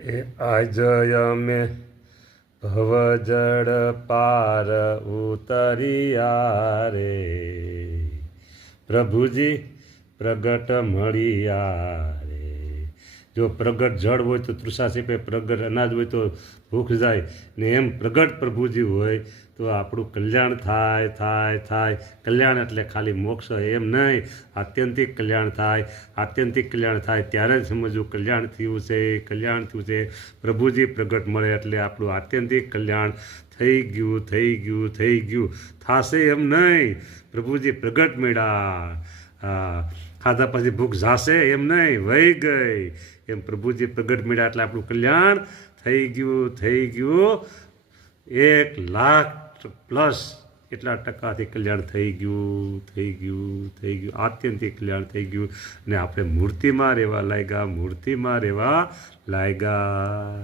એ આજ અમે ભવજળ પાર ઉતર્યા રે, પ્રભુજી પ્રગટ મળ્યા રે. જો પ્રગટ જળ હોય તો તૃષા છીપે, પ્રગટ અનાજ હોય તો ભૂખ જાય ને, એમ પ્રગટ પ્રભુજી હોય તો આપણું કલ્યાણ થાય થાય થાય. કલ્યાણ એટલે ખાલી મોક્ષ એમ નહીં, આત્યંતિક કલ્યાણ થાય. આત્યંતિક કલ્યાણ થાય ત્યારે જ સમજવું કલ્યાણ થયું છે, કલ્યાણ થયું છે. પ્રભુજી પ્રગટ મળે એટલે આપણું આત્યંતિક કલ્યાણ થઈ ગયું થઈ ગયું થઈ ગયું. થશે એમ નહીં, પ્રભુજી પ્રગટ મળ્યા. ખાધા પછી ભૂખ જાશે એમ નહીં, વહી ગઈ એમ. પ્રભુજી પ્રગટ મળ્યા એટલે આપણું કલ્યાણ થઈ ગયું થઈ ગયું. 1,00,000 પ્લસ એટલા ટકાથી કલ્યાણ થઈ ગયું થઈ ગયું થઈ ગયું. આત્યંતિક કલ્યાણ થઈ ગયું ને આપણે મૂર્તિમાં રહેવા લાગ્યા, મૂર્તિમાં રહેવા લાગ્યા.